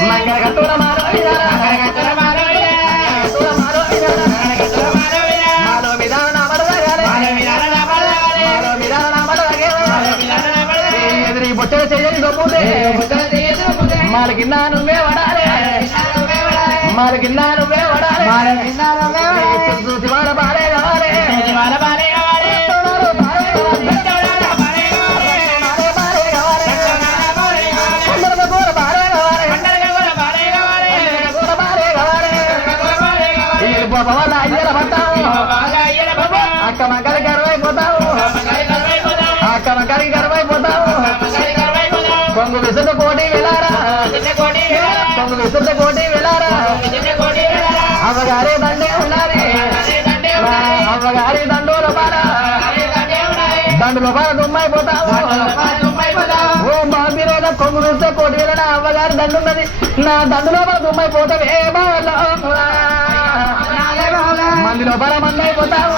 మంగళగతుల మాలో విధాన ఎదురు బొచ్చలు చేయని దొప్పుతే మాలకిన్నా నువ్వే వడాలి మాలకిన్నా నువ్వే వడాలి చూసి వాళ్ళ బాలే కావాలి అయ్యల పడతావు అక్క మక్కడి గర్వైపోతావు అక్క మక్కడికి గర్వైపోతావు కొంగు విసుత కోటి వెళ్ళారా కొంగు విసుత కోటి వెళ్ళారా అవ్వగారి దండే ఉన్నది అవ్వగారి దండులో పార దండులో పార దుమ్మైపోతావు ఓ బాబీరోజు కొంగు విసుత కోటి వెళ్ళడా అవ్వగారి దండు ఉన్నది నా దండులో పార దుమ్మైపోతావే బావలో మంది లోపల మందైపోతావు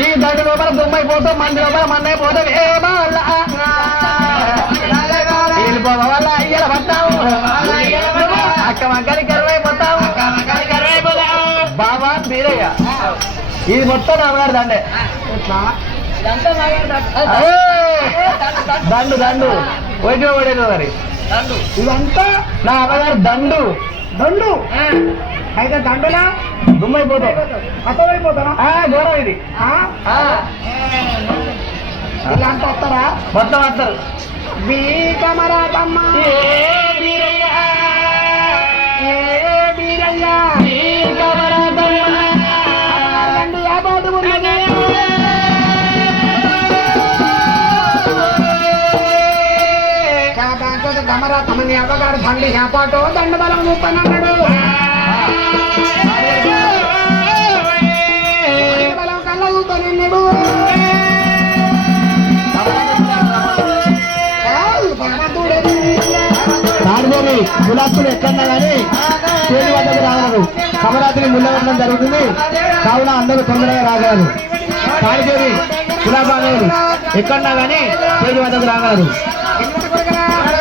ఈ దండు లోపల దుమ్మైపోతావు మంది లోపల మందైపోతావు ఏ వెళ్ళిపోవ వల్ల అయ్యల పడతావు అక్క వంకరి కరువైపోతావు బాబా మీరయ్య ఇది మొత్తం అమ్మగారు దండే దండు దండు వైద్యం పడేది మరి ఇదంతా నా అమ్మగారు దండు దండు అయితే దండులా దుమ్మైపోతావు అతమైపోతారా ఘోరం ఇది ఇలా అంతా వస్తారా మొత్తం వస్తారు బీకమరాటమ్మ గమరాతమని అవ్వగారు బండి చేపాటో దండ బలం చూపనన్నాడు బలం కళ్ళ చూపనన్నాడు నాడుదేవి కులాస్తులు ఎక్కడన్నా కానీ స్టేజ్ వద్దకు రాగలరు కమరాత్రి ముళ్ళగట్టడం జరుగుతుంది కావున అందరూ తొందరగా రాగలరు నాడుదేవి కులాబాగలు ఎక్కడన్నా కానీ స్టేజ్ వద్దకు రాగలరు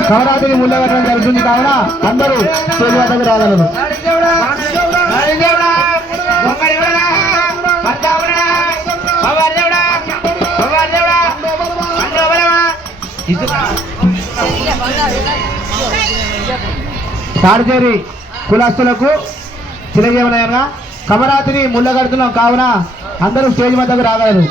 కమరాత్రి ముళ్ళగట్టడం జరుగుతుంది కావున అందరూ స్టేజ్ వద్దకు రాగలరు తాడిచేరి కులస్తులకు తెలియజేయమనగా కమరాత్రి ముళ్ళగడుతున్నాం కావున అందరూ స్టేజ్ వద్దకు రాగలరు.